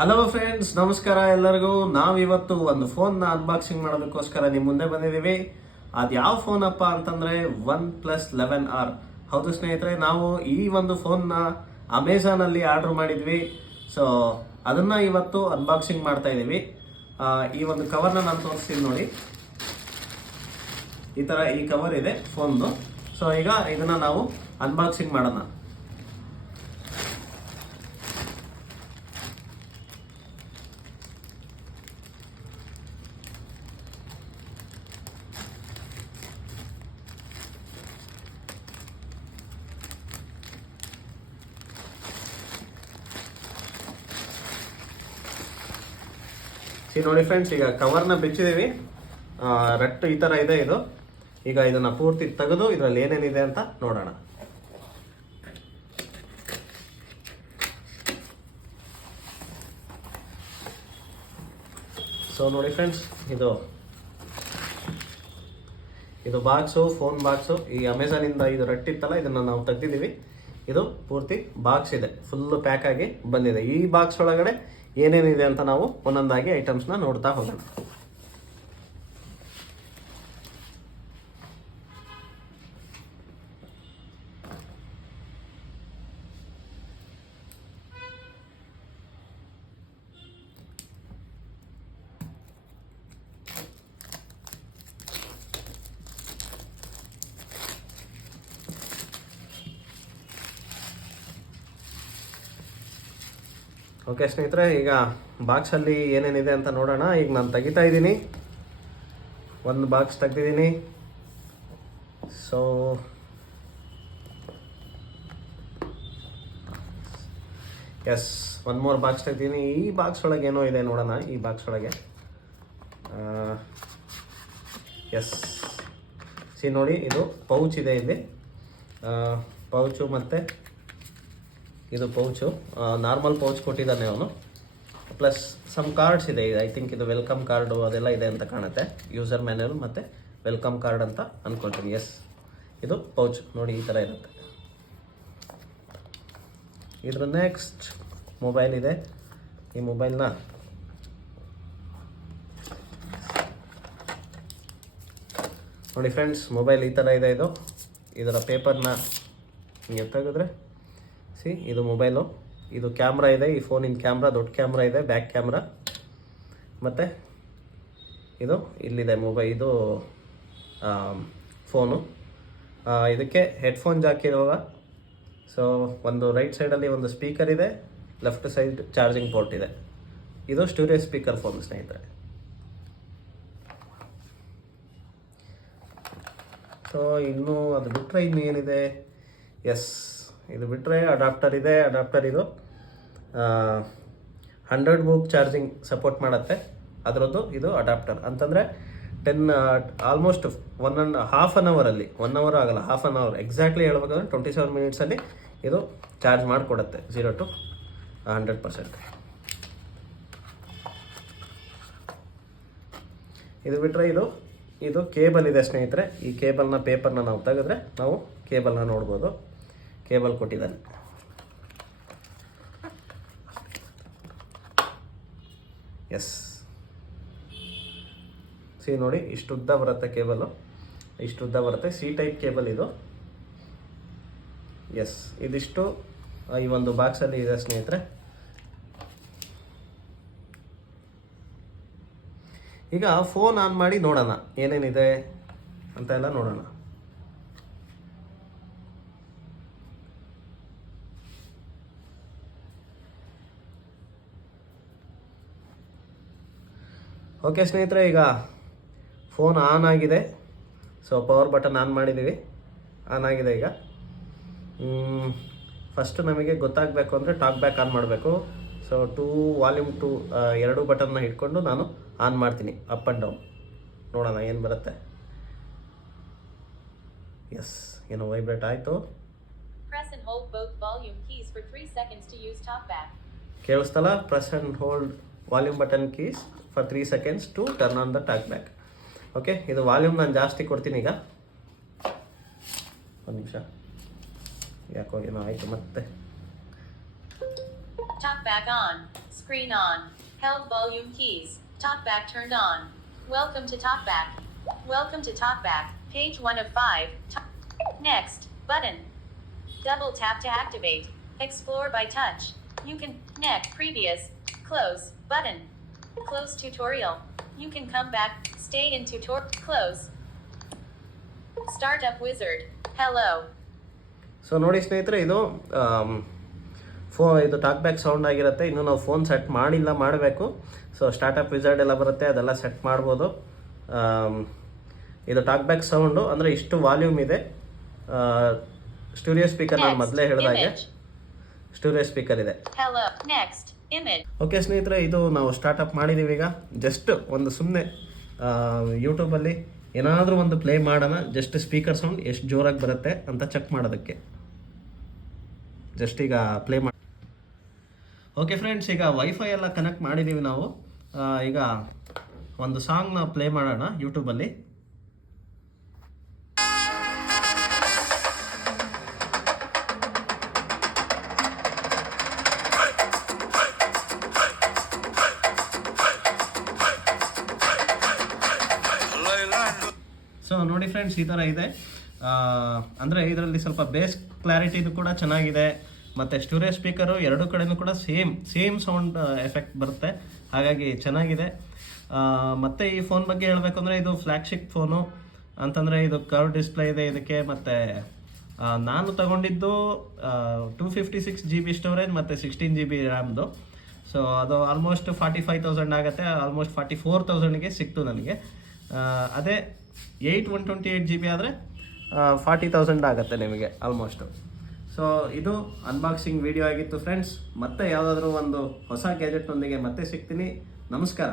Hello friends, ನಮಸ್ಕಾರ ಎಲ್ಲರಿಗೂ. ನಾವಿವತ್ತು ಒಂದು ಫೋನ್ನ ಅನ್ಬಾಕ್ಸಿಂಗ್ ಮಾಡೋದಕ್ಕೋಸ್ಕರ ನಿಮ್ಮ ಮುಂದೆ ಬಂದಿದ್ದೀವಿ. ಅದು ಯಾವ ಫೋನ್ ಅಪ್ಪ ಅಂತಂದ್ರೆ OnePlus 11R. ಹೌದು ಸ್ನೇಹಿತರೆ, ನಾವು ಈ ಒಂದು ಫೋನ್ನ ಅಮೆಝಾನಲ್ಲಿ ಆರ್ಡರ್ ಮಾಡಿದ್ವಿ. ಸೊ ಅದನ್ನ ಇವತ್ತು ಅನ್ಬಾಕ್ಸಿಂಗ್ ಮಾಡ್ತಾ ಇದ್ದೀವಿ. ಈ ಒಂದು ಕವರ್ನ ನಾನು ತೋರಿಸ್ತೀನಿ ನೋಡಿ. ಈ ತರ ಈ ಕವರ್ ಇದೆ ಫೋನ್ದು. ಸೊ ಈಗ ಇದನ್ನ ನಾವು ಅನ್ಬಾಕ್ಸಿಂಗ್ ಮಾಡೋಣ. ನೋಡಿ ಫ್ರೆಂಡ್ಸ್, ಈಗ ಕವರ್ನ ಬಿಚ್ಚಿದೀವಿ. ರಟ್ಟು ಈ ತರ ಇದೆ ಇದು. ಈಗ ಇದನ್ನ ಪೂರ್ತಿ ತೆಗೆದು ಇದರಲ್ಲಿ ಏನೇನಿದೆ ಅಂತ ನೋಡೋಣ. ಸೊ ನೋಡಿ ಫ್ರೆಂಡ್ಸ್, ಇದು ಬಾಕ್ಸು, ಫೋನ್ ಬಾಕ್ಸು. ಈ ಅಮೆಝಾನ್ ಇಂದ ಇದು ರಟ್ಟಿತ್ತಲ್ಲ, ಇದನ್ನ ನಾವು ತೆಗ್ದಿದ್ದೀವಿ. ಇದು ಪೂರ್ತಿ ಬಾಕ್ಸ್ ಇದೆ, ಫುಲ್ ಪ್ಯಾಕ್ ಆಗಿ ಬಂದಿದೆ. ಈ ಬಾಕ್ಸ್ ಒಳಗಡೆ ಏನೇನಿದೆ ಅಂತ ನಾವು ಒಂದೊಂದಾಗಿ ಐಟಮ್ಸ್ನ ನೋಡ್ತಾ ಹೋಗೋಣ. ಓಕೆ ಸ್ನೇಹಿತರೆ, ಈಗ ಬಾಕ್ಸಲ್ಲಿ ಏನೇನಿದೆ ಅಂತ ನೋಡೋಣ. ಈಗ ನಾನು ತೆಗಿತಾ ಇದ್ದೀನಿ. ಒಂದು ಬಾಕ್ಸ್ ತೆಗ್ದಿದ್ದೀನಿ. So yes, one more box ತೆಗ್ದಿದ್ದೀನಿ. ಈ ಬಾಕ್ಸ್ ಒಳಗೆ ಏನೋ ಇದೆ ನೋಡೋಣ. ಈ ಬಾಕ್ಸ್ ಒಳಗೆ ಎಸ್, ನೋಡಿ, ಇದು ಪೌಚ್ ಇದೆ. ಇಲ್ಲಿ ಪೌಚು ಮತ್ತು ಇದು ಪೌಚು, ನಾರ್ಮಲ್ ಪೌಚ್ ಕೊಟ್ಟಿದ್ದಾನೆ ಅವನು. ಪ್ಲಸ್ ಸಮ್ ಕಾರ್ಡ್ಸ್ ಇದೆ. ಐ ಥಿಂಕ್ ಇದು ವೆಲ್ಕಮ್ ಕಾರ್ಡು ಅದೆಲ್ಲ ಇದೆ ಅಂತ ಕಾಣುತ್ತೆ. ಯೂಸರ್ ಮ್ಯಾನ್ಯಲ್ ಮತ್ತು ವೆಲ್ಕಮ್ ಕಾರ್ಡ್ ಅಂತ ಅಂದ್ಕೊಳ್ತೀನಿ. ಎಸ್, ಇದು ಪೌಚ್ ನೋಡಿ, ಈ ಥರ ಇರುತ್ತೆ. ಇದ್ರ ನೆಕ್ಸ್ಟ್ ಮೊಬೈಲ್ ಇದೆ. ಈ ಮೊಬೈಲ್ನ ನೋಡಿ ಫ್ರೆಂಡ್ಸ್, ಮೊಬೈಲ್ ಈ ಥರ ಇದೆ. ಇದರ ಪೇಪರ್ನ ಹಿಂಗೆ ತೆಗೆದ್ರೆ ಇದು ಮೊಬೈಲು. ಇದು ಕ್ಯಾಮ್ರಾ ಇದೆ. ಈ ಫೋನಿನ ಕ್ಯಾಮ್ರಾ, ದೊಡ್ಡ ಕ್ಯಾಮ್ರಾ ಇದೆ, ಬ್ಯಾಕ್ ಕ್ಯಾಮ್ರಾ. ಮತ್ತು ಇದು ಇಲ್ಲಿದೆ ಇದು ಫೋನು. ಇದಕ್ಕೆ ಹೆಡ್ಫೋನ್ ಜಾಕ್ ಇರೋಲ್ಲ. ಸೊ ಒಂದು ರೈಟ್ ಸೈಡಲ್ಲಿ ಒಂದು ಸ್ಪೀಕರ್ ಇದೆ, ಲೆಫ್ಟ್ ಸೈಡ್ ಚಾರ್ಜಿಂಗ್ ಪೋರ್ಟ್ ಇದೆ. ಇದು ಸ್ಟೂಡಿಯೋ ಸ್ಪೀಕರ್ ಫೋನ್ ಸ್ನೇಹಿತರೆ. ಸೊ ಇನ್ನು ಅದು ಬಿಟ್ಟರೆ ಇನ್ನು ಏನಿದೆ? ಎಸ್, ಇದು ಬಿಟ್ಟರೆ ಅಡಾಪ್ಟರ್ ಇದೆ. ಅಡಾಪ್ಟರ್ ಇದು 100 ವೋಲ್ಟ್ ಚಾರ್ಜಿಂಗ್ ಸಪೋರ್ಟ್ ಮಾಡುತ್ತೆ. ಅದರದ್ದು ಇದು ಅಡಾಪ್ಟರ್ ಅಂತಂದರೆ ಆಲ್ಮೋಸ್ಟ್ 1.5 ಅವರಲ್ಲಿ, 1 ಅವರ್ ಆಗಲ್ಲ, 1/2 ಅವರ್ ಎಕ್ಸಾಕ್ಟ್ಲಿ ಹೇಳ್ಬೇಕಂದ್ರೆ 27 ಮಿನಿಟ್ಸಲ್ಲಿ ಇದು ಚಾರ್ಜ್ ಮಾಡಿಕೊಡುತ್ತೆ 0 to 100%. ಇದು ಬಿಟ್ಟರೆ ಇದು ಕೇಬಲ್ ಇದೆ ಸ್ನೇಹಿತರೆ. ಈ ಕೇಬಲ್ನ ಪೇಪರ್ನ ನಾವು ತೆಗೆದ್ರೆ ನಾವು ಕೇಬಲ್ನ ನೋಡ್ಬೋದು. ಕೇಬಲ್ ಕೊಟ್ಟಿದ್ದಾನೆ. ಎಸ್, ನೋಡಿ, ಇಷ್ಟುದ್ದ ಬರುತ್ತೆ ಕೇಬಲು. ಇಷ್ಟುದ್ದ ಬರುತ್ತೆ. ಸಿ ಟೈಪ್ ಕೇಬಲ್ ಇದು. ಎಸ್, ಇದಿಷ್ಟು ಈ ಒಂದು ಬಾಕ್ಸಲ್ಲಿ ಇದೆ ಸ್ನೇಹಿತರೆ. ಈಗ ಫೋನ್ ಆನ್ ಮಾಡಿ ನೋಡೋಣ ಏನೇನಿದೆ ಅಂತ ಎಲ್ಲ ನೋಡೋಣ. ಓಕೆ ಸ್ನೇಹಿತರೆ, ಈಗ ಫೋನ್ ಆನ್ ಆಗಿದೆ. ಸೊ ಪವರ್ ಬಟನ್ ಆನ್ ಮಾಡಿದ್ದೀವಿ, ಆನ್ ಆಗಿದೆ. ಈಗ ಫಸ್ಟ್ ನಮಗೆ ಗೊತ್ತಾಗಬೇಕು ಅಂದರೆ ಟಾಕ್ ಬ್ಯಾಕ್ ಆನ್ ಮಾಡಬೇಕು. ಸೊ ವಾಲ್ಯೂಮ್ 2 ಎರಡು ಬಟನ್ನ ಹಿಡ್ಕೊಂಡು ನಾನು ಆನ್ ಮಾಡ್ತೀನಿ, ಅಪ್ ಆ್ಯಂಡ್ ಡೌನ್. ನೋಡೋಣ ಏನು ಬರುತ್ತೆ. ಎಸ್, ಏನೋ ವೈಬ್ರೇಟ್ ಆಯಿತು. ಕೇಳಿಸ್ತಲ್ಲ? Press and hold volume button keys for 3 seconds to turn on the talkback. Okay, ಇದು ವಾಲ್ಯೂಮ್ ನಾನು ಜಾಸ್ತಿ ಕೊಡ್ತೀನಿ. ಈಗ ಒಂದು ನಿಮಿಷ, ಯಾಕೋ ಏನೋ ಆಯಿತು ಮತ್ತೆ. Screen on. Held volume keys. Talkback turned on. Welcome to Talkback. Welcome to Talkback. Page 1 of 5. Next. Button. Double tap to activate. Explore by touch. You can. Next. Previous. Close. Button. Close tutorial. You can come back. Stay in tutorial. Close. Startup wizard. Hello. So ನೋಡಿ ಸ್ನೇಹಿತರೆ, ಇದು ಇದು talk back sound ಆಗಿರುತ್ತೆ. ಇನ್ನು ನಾವು phone set ಮಾಡಿಲ್ಲ, ಮಾಡಬೇಕು. So startup wizard ಎಲ್ಲ ಬರುತ್ತೆ, ಅದೆಲ್ಲ ಸೆಟ್ ಮಾಡ್ಬೋದು. ಇದು ಟಾಕ್ ಬ್ಯಾಕ್ ಸೌಂಡು ಅಂದರೆ ಇಷ್ಟು ವಾಲ್ಯೂಮ್ ಇದೆ. ಸ್ಟೂಡಿಯೋ ಸ್ಪೀಕರ್ ನಾನು ಮೊದಲೇ ಹೇಳಿದಾಗೆ ಸ್ಟೂಡಿಯೋ ಸ್ಪೀಕರ್ ಇದೆ. ಓಕೆ ಸ್ನೇಹಿತರೆ, ಇದು ನಾವು ಸ್ಟಾರ್ಟಪ್ ಮಾಡಿದ್ದೀವಿ. ಈಗ ಜಸ್ಟ್ ಒಂದು ಸುಮ್ಮನೆ ಯೂಟ್ಯೂಬಲ್ಲಿ ಏನಾದರೂ ಒಂದು ಪ್ಲೇ ಮಾಡೋಣ, ಜಸ್ಟ್ ಸ್ಪೀಕರ್ ಸೌಂಡ್ ಎಷ್ಟು ಜೋರಾಗಿ ಬರುತ್ತೆ ಅಂತ ಚೆಕ್ ಮಾಡೋದಕ್ಕೆ. ಜಸ್ಟ್ ಈಗ ಪ್ಲೇ ಮಾಡಿ. ಓಕೆ ಫ್ರೆಂಡ್ಸ್, ಈಗ ವೈಫೈ ಎಲ್ಲ ಕನೆಕ್ಟ್ ಮಾಡಿದ್ದೀವಿ ನಾವು. ಈಗ ಒಂದು ಸಾಂಗ್ನ ಪ್ಲೇ ಮಾಡೋಣ ಯೂಟ್ಯೂಬಲ್ಲಿ. ಸೊ ನೋಡಿ ಫ್ರೆಂಡ್ಸ್, ಈ ಥರ ಇದೆ. ಅಂದರೆ ಇದರಲ್ಲಿ ಸ್ವಲ್ಪ ಬೇಸ್ ಕ್ಲಾರಿಟಿದು ಕೂಡ ಚೆನ್ನಾಗಿದೆ, ಮತ್ತು ಸ್ಟೋರೇಜ್ ಸ್ಪೀಕರು ಎರಡು ಕಡೆಯೂ ಕೂಡ ಸೇಮ್ ಸೌಂಡ್ ಎಫೆಕ್ಟ್ ಬರುತ್ತೆ. ಹಾಗಾಗಿ ಚೆನ್ನಾಗಿದೆ. ಮತ್ತು ಈ ಫೋನ್ ಬಗ್ಗೆ ಹೇಳಬೇಕು ಅಂದರೆ ಇದು ಫ್ಲ್ಯಾಗ್ಶಿಪ್ ಫೋನು ಅಂತಂದರೆ ಇದು ಕರ್ವ್ ಡಿಸ್ಪ್ಲೇ ಇದೆ ಇದಕ್ಕೆ. ಮತ್ತು ನಾನು ತಗೊಂಡಿದ್ದು 256 GB ಸ್ಟೋರೇಜ್ ಮತ್ತು 16 GB ರ್ಯಾಮ್ದು. ಸೊ ಅದು ಆಲ್ಮೋಸ್ಟ್ 45,000 ಆಗುತ್ತೆ. ಆಲ್ಮೋಸ್ಟ್ 44,000ಗೆ ಸಿಕ್ತು ನನಗೆ. ಅದೇ 128 GB ಆದರೆ 40,000 ಆಗುತ್ತೆ ನಿಮಗೆ ಆಲ್ಮೋಸ್ಟು. ಸೊ ಇದು ಅನ್ಬಾಕ್ಸಿಂಗ್ ವಿಡಿಯೋ ಆಗಿತ್ತು ಫ್ರೆಂಡ್ಸ್. ಮತ್ತೆ ಯಾವುದಾದ್ರೂ ಒಂದು ಹೊಸ ಗ್ಯಾಜೆಟ್ನೊಂದಿಗೆ ಮತ್ತೆ ಸಿಗ್ತೀನಿ. ನಮಸ್ಕಾರ.